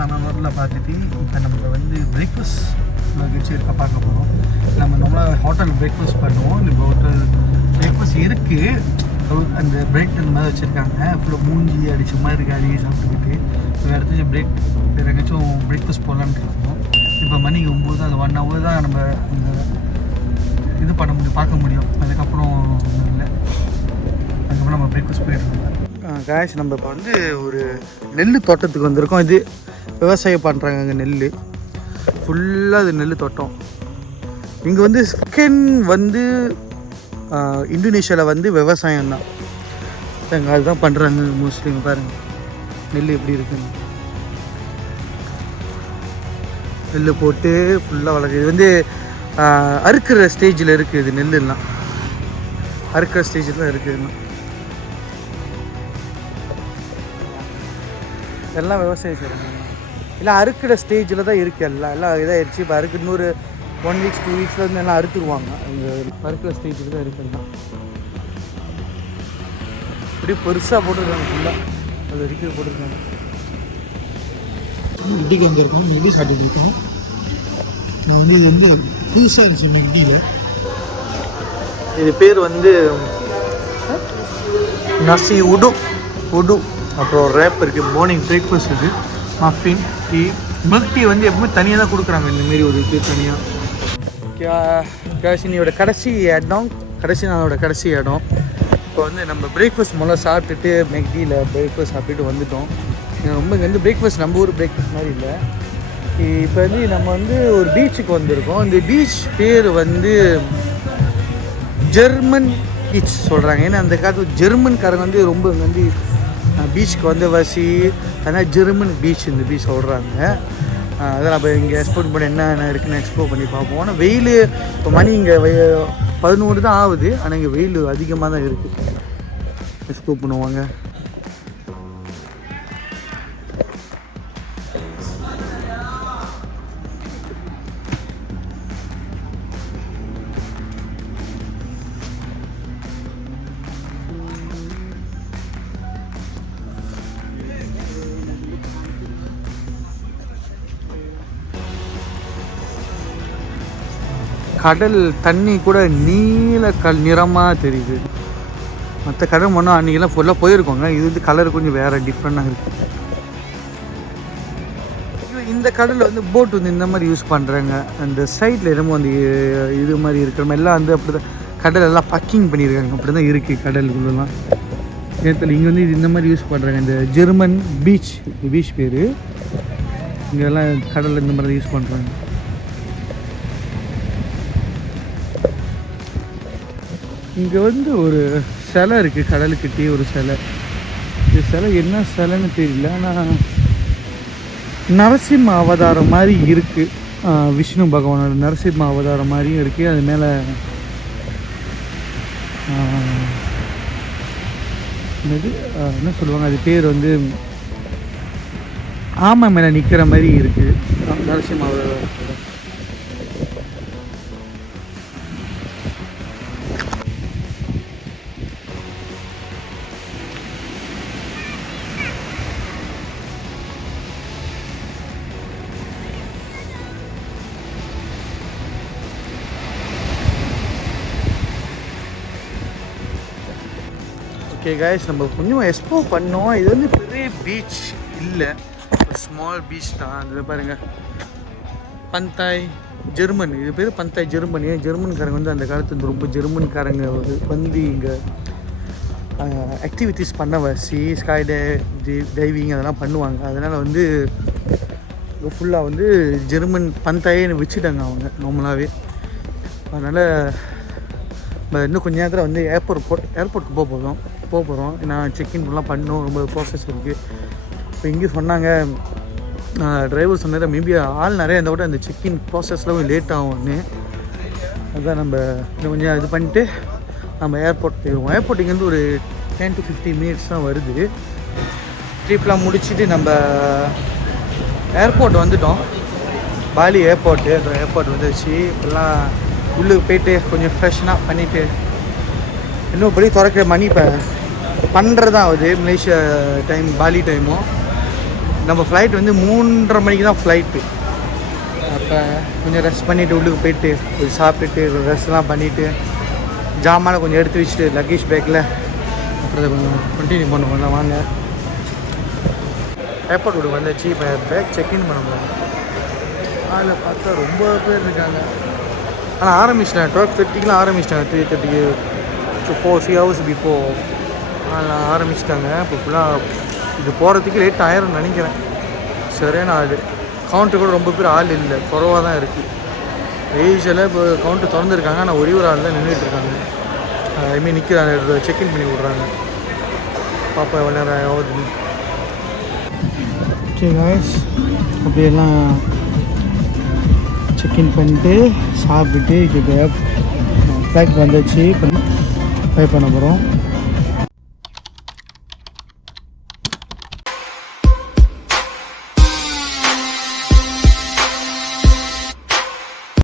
தனவரில் பார்த்துட்டு இப்போ நம்ம வந்து பிரேக்ஃபாஸ்ட் வச்சு இருக்க பார்க்க போகிறோம். நம்ம நம்மளால் ஹோட்டல் பிரேக்ஃபாஸ்ட் பண்ணுவோம். இப்போ ஹோட்டல் பிரேக்ஃபாஸ்ட் இருக்குது, அந்த பிரேக் இந்த மாதிரி வச்சுருக்காங்க. ஃபுல்லாக மூஞ்சி அடிச்ச மாதிரி இருக்குது, அடிக்கடி சாப்பிட்டுக்கிட்டு வேறு இடத்துக்கு வேறு எங்கேயாச்சும் பிரேக்ஃபாஸ்ட் போகலான்னு இருக்கோம். இப்போ மணி 9, அந்த 1 hour தான் நம்ம அந்த இது பண்ண முடியும், பார்க்க முடியும். அதுக்கப்புறம் இல்லை, அதுக்கப்புறம் நம்ம பிரேக்ஃபாஸ்ட் போயிடுறோம். காய்ஸ், நம்ம இப்போ வந்து ஒரு நெல் தோட்டத்துக்கு வந்திருக்கோம். இது விவசாயம் பண்ணுறாங்க. அங்கே நெல் ஃபுல்லாக அது நெல் தோட்டம். இங்கே வந்து செகண்ட் வந்து இந்தோனேஷியாவில் வந்து விவசாயம் தான். அங்கே அதுதான் பண்ணுறாங்க மோஸ்ட்லி. பாருங்கள் நெல் எப்படி இருக்குன்னு. நெல் போட்டு ஃபுல்லாக வளர்க்குது. இது வந்து அறுக்கிற ஸ்டேஜில் இருக்குது. இது நெல்லுலாம் அறுக்கிற ஸ்டேஜில் தான் இருக்குதுன்னா எல்லாம் விவசாயம் செய்கிறாங்க. இல்லை அறுக்கிற ஸ்டேஜில் தான் இருக்குது. எல்லாம் இதாகிடுச்சு. இப்போ அறுக்கு இன்னொரு 1 week 2 weeks வந்து எல்லாம் அறுத்துருவாங்க. அந்த அறுக்கிற ஸ்டேஜில் தான் இருக்குதுலாம். இப்படி பெருசாக போட்டிருக்காங்க ஃபுல்லாக. அது வரைக்கும் போட்டிருக்காங்க. இட்லிக்கு வந்திருக்கோம். இட்லி சாப்பிட்டு இருக்கோம். நான் வந்து இது வந்து புதுசாக இருந்துச்சு இட்லியில். இது பேர் வந்து நசி உடு. அப்புறம் ரேப் இருக்குது. மார்னிங் பிரேக்ஃபாஸ்ட் இது. மஃபின், டீ, மில்க் டீ வந்து எப்பவுமே தனியாக தான் கொடுக்குறாங்க. இந்தமாரி ஒரு இது தனியாக. கேஷினியோட கடைசி இடம், நாளோட கடைசி இடம். இப்போ வந்து நம்ம பிரேக்ஃபாஸ்ட் முதல்ல சாப்பிட்டுட்டு மெக்டியில் பிரேக்ஃபாஸ்ட் சாப்பிட்டுட்டு வந்துட்டோம். ரொம்ப இங்கே வந்து பிரேக்ஃபாஸ்ட் நம்ம ஊர் பிரேக்ஃபாஸ்ட் மாதிரி இல்லை. இப்போ வந்து நம்ம வந்து ஒரு பீச்சுக்கு வந்திருக்கோம். இந்த பீச் பேர் வந்து ஜெர்மன் பீச் சொல்கிறாங்க. ஏன்னா அந்த காலத்தில் ஜெர்மன்காரங்க வந்து ரொம்ப இங்கே வந்து பீச்சுக்கு வந்து வசி, அதனால் ஜெர்மன் பீச் இந்த பீச் சொல்கிறாங்க. அதான் நம்ம இங்கே எக்ஸ்ப்ளோர் பண்ணி என்ன இருக்குன்னு எக்ஸ்ப்ளோர் பண்ணி பார்ப்போம். ஆனால் வெயில் இப்போ மணி இங்கே 11 தான் ஆகுது. ஆனால் இங்கே வெயில் அதிகமாக தான் இருக்குது. எக்ஸ்ப்ளோர் பண்ணுவாங்க. கடல் தண்ணி கூட நீல நிறமாக தெரியுது. மற்ற கடல் மண்ணும் அன்றைக்கெல்லாம் ஃபுல்லாக போயிருக்கோங்க. இது வந்து கலர் கொஞ்சம் வேறு டிஃப்ரெண்டாக இருக்குது. இந்த கடலில் வந்து போட் வந்து இந்த மாதிரி யூஸ் பண்ணுறாங்க. அந்த சைடில் என்னமோ அந்த இது மாதிரி இருக்கிற மாதிரி எல்லாம் வந்து அப்படி தான் கடல் எல்லாம் பக்கிங் பண்ணியிருக்காங்க. அப்படி தான் இருக்குது கடலுக்குள்ளெல்லாம். நேரத்தில் இங்கே வந்து இது இந்த மாதிரி யூஸ் பண்ணுறாங்க. இந்த ஜெர்மன் பீச் பேர். இங்கெல்லாம் கடலில் இந்த மாதிரி தான் யூஸ் பண்ணுறாங்க. இங்கே வந்து ஒரு சிலை இருக்குது, கடலுக்கிட்டே ஒரு சிலை. இந்த சிலை என்ன சிலைன்னு தெரியல, ஆனால் நரசிம்ம அவதாரம் மாதிரி இருக்குது. விஷ்ணு பகவானோட நரசிம்ம அவதாரம் மாதிரியும் இருக்குது. அது மேலே என்ன சொல்லுவாங்க, அது பேர் வந்து ஆமை மேலே நிற்கிற மாதிரி இருக்குது நரசிம்ம அவதாரம். ஓகே காய்ஸ், நம்ம கொஞ்சம் எக்ஸ்ப்ளோர் பண்ணோம். இது வந்து பெரிய பீச் இல்லை, ஒரு ஸ்மால் பீச் தான். அது பாருங்கள், பந்தாய் ஜெர்மன். இது பேர் பந்தாய் ஜெர்மனி. ஜெர்மன்காரங்க வந்து அந்த காலத்து ரொம்ப ஜெர்மன்காரங்க வந்து இங்கே ஆக்டிவிட்டீஸ் பண்ண வசி ஸ்கை டைவிங் அதெல்லாம் பண்ணுவாங்க. அதனால் வந்து ஃபுல்லாக வந்து ஜெர்மன் பந்தாயின்னு வச்சுட்டாங்க அவங்க நார்மலாகவே. அதனால் நம்ம இன்னும் கொஞ்சம் நேரத்தில் வந்து ஏர்போர்ட்டுக்கு போக போகிறோம். நான் செக்இன் பண்ணலாம் பண்ணணும், ரொம்ப ப்ராசஸ் இருக்குது. இப்போ இங்கேயும் சொன்னாங்க, டிரைவர் சொன்னார் மேபி ஆள் நிறையா இருந்தால் கூட அந்த செக்இன் ப்ராசஸ்லாம் லேட் ஆகும்னு. அதுதான் நம்ம இன்னும் கொஞ்சம் இது பண்ணிட்டு நம்ம ஏர்போர்ட் போயிடுவோம். ஏர்போர்ட் இங்கேருந்து ஒரு 10 to 15 minutes தான் வருது. ட்ரிப்லாம் முடிச்சுட்டு நம்ம ஏர்போர்ட் வந்துட்டோம். பாலி ஏர்போர்ட் வந்துச்சு. இப்போல்லாம் உள்ளுக்கு போயிட்டு கொஞ்சம் ஃப்ரெஷ்னாக பண்ணிவிட்டு, இன்னும் படி திறக்கிற மணி இப்போ 12 தான் ஆகுது மலேசியா டைம், பாலி டைமும். நம்ம ஃப்ளைட் வந்து 3:30 மணிக்கு தான் ஃப்ளைட்டு. அப்போ கொஞ்சம் ரெஸ்ட் பண்ணிவிட்டு உள்ளுக்கு போயிட்டு கொஞ்சம் சாப்பிட்டுட்டு ரெஸ்ட்லாம் பண்ணிவிட்டு ஜாமான் கொஞ்சம் எடுத்து வச்சுட்டு லக்கேஜ் பேக்கில் அப்புறம் கொஞ்சம் கண்டினியூ பண்ணுவோம். வாங்க ஏர்போர்ட் விட்டு வந்தாச்சு. இப்போ பேக் செக்இன் பண்ண போகிறோம். அதில் பார்த்தா ரொம்ப பேர் இருக்காங்க. ஆனால் ஆரம்பிச்சிட்டேன் 12:30 ஆரம்பிச்சிட்டாங்க. 3:30 4 hours பிஃபோர் அதில் ஆரம்பிச்சிட்டாங்க. இப்போ ஃபுல்லாக இது போகிறதுக்கு லேட் ஆயிரும் நினைக்கிறேன். சரியான ஆள் கவுண்ட்டு கூட ரொம்ப பேர் ஆள் இல்லை, குறவாக தான் இருக்குது. ஏஷியாவில் இப்போ கவுண்ட்டு திறந்துருக்காங்க. ஆனால் ஒரே ஒரு ஆள் தான் நின்றுட்டுருக்காங்க. ஐமீன் நிற்கிறாங்க, செக்இன் பண்ணி விட்றாங்க. பாப்பா எவ்வளோ நேரம் ஆகுது. ஓகே காய்ஸ், அப்படியெல்லாம் செக்இன் பண்ணிட்டு சாப்பிட்டுட்டு இப்போ ஃப்ளைட் வந்துச்சு. பே பண்ண போகிறோம்.